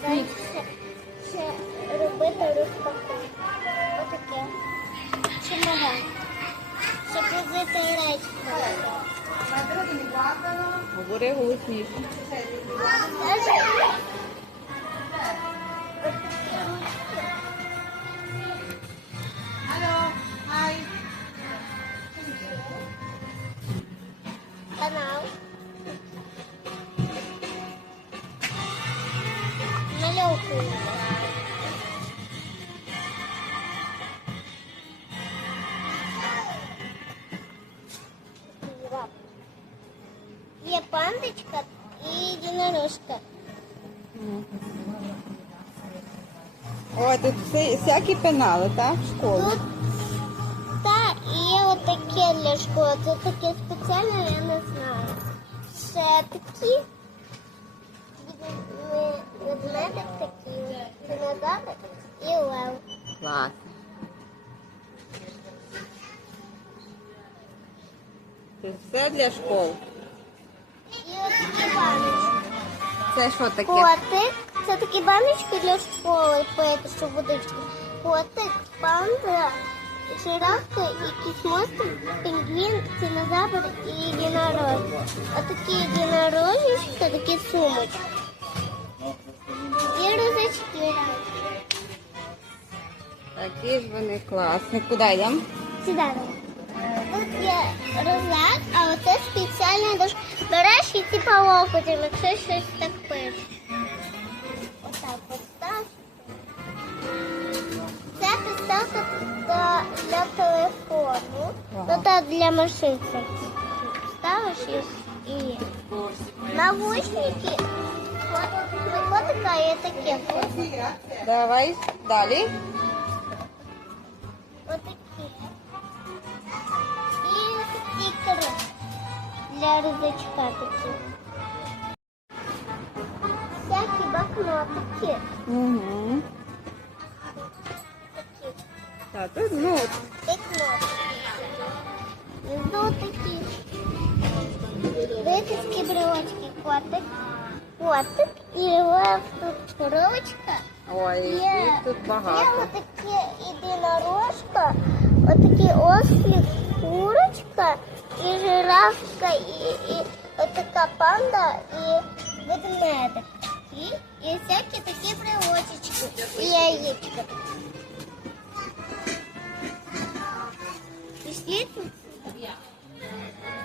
Далі ще, ще робити розпаковку. Отаке. Ще нога. Щоб возити речі. Говори голосніше. Мальовку. Є пандочка і єдинорожка. Ой, тут всі, всякі пенали, так? В школу. Тут та і є отаке для школи. Це таке спеціальне, я не знаю. Ще такі Клас. Це все для школ. І от такі баночки. Це що таке? Котик. Це такі баночки для школи пити, що водички. Котик, панда, жирафка, якийсь монстр, пінгвін, динозавр і єдинорог. А такі єдинорожечки, такі сумочки. Такі ж вони класні. Куди йдемо? Сюди. Тут є розлад, а оце спеціальний дощ. Береш і типа локотем, якщо щось так пишеш. Отак постав. Це підставка для, для телефону. Ага. Ну так для машин. це Ставиш і, і навушники. От, на котика є таке. Давай далі. для рюкзачка такі. Всякі блокнотики. Угу. Такі. Так, тут ну, Блокнотики. Внизу такі. Витиски брелочки. Котик. Котик. І лев тут коробочка. ой, Є, їх тут є багато. отакі єдинорожка, отакий ослик, курочка, і жирафка, і, і отака панда, і ведмедик. І, і всякі такі брелочечки, і яєчка. Пішли тут?